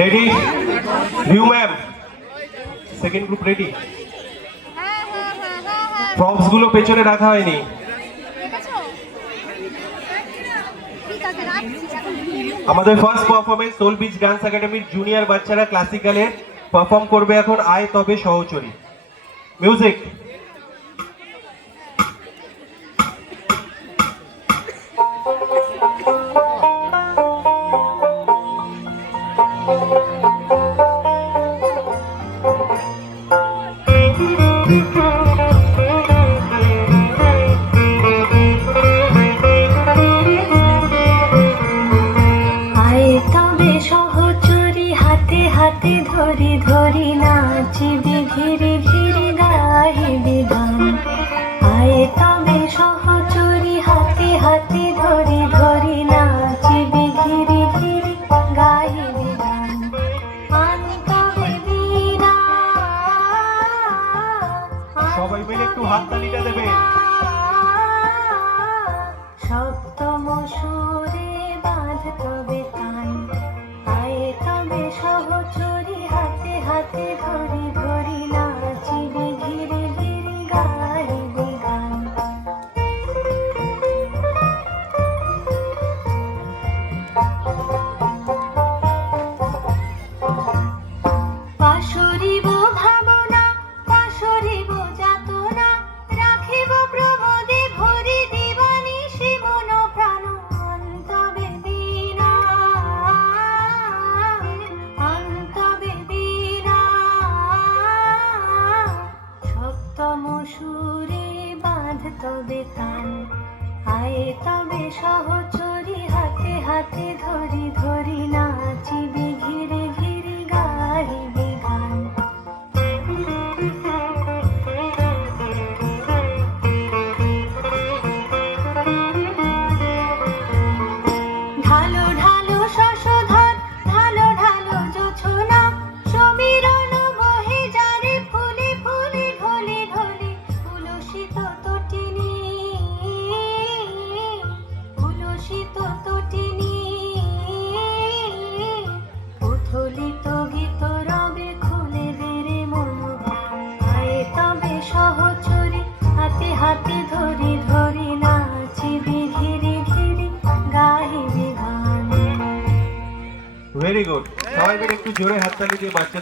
Ready view ma'am, second group ready. Props গুলো পেছনে রাখা হয়নি। আমাদের first performance soul beach dance একাডেমির জুনিয়র বাচ্চারা ক্লাসিক্যালে পারফর্ম করবে এখন আয় তবে সহচরী। মিউজিক। হাতে ধরি ধরি নাচিবি ঘিরি ঘিরি গাহিবি গান। আয়ে তবে সহচরী হাতে হাতে ধরি ধরি নাচিবি ঘিরি ঘিরি গাহিবি গান। আন তবে বীণা, সবাই মিলে একটু হাততালিটা দেবে। সপ্তম সুরে বাঁধ তবে তান। আয়ে তবে সহচরী হাতে হাতে ধরি ধরি নাচিবি ঘিরি ঘিরি গাইবি গান। পাশরিব ভাবনা পাশরিব যাতনা, রাখিব প্রমোদে ভরি দিবানিশি মন প্রাণ। অন্তবে বীণা, অন্তবে বীণা, সপ্তম সুরে বাঁধ তবে তান। আয়ে তবে সহচরী হাতে হাতে ধরি ধরি নাচিবি ঘিরে ঘিরে গাইবি গান। ঢালো ঢালো শশধর ঢালো ঢালো জোছনা, সমীরণ বহে যারে ফুলে ফুলে ঢলে ঢলে। উলসিত তটিনী, উলসিত তটিনী, উথলিত গীত রবে খুলে বেড়ে মন। আয়ে তবে সহচরী হাতে হাতে ধরি ধরি নাচিবি ঘিরি ঘিরি গাহিবি গান। ভেরি গুড, সবাই মিলে একটু জোরে হাততালি দিয়ে বাচ্চাদের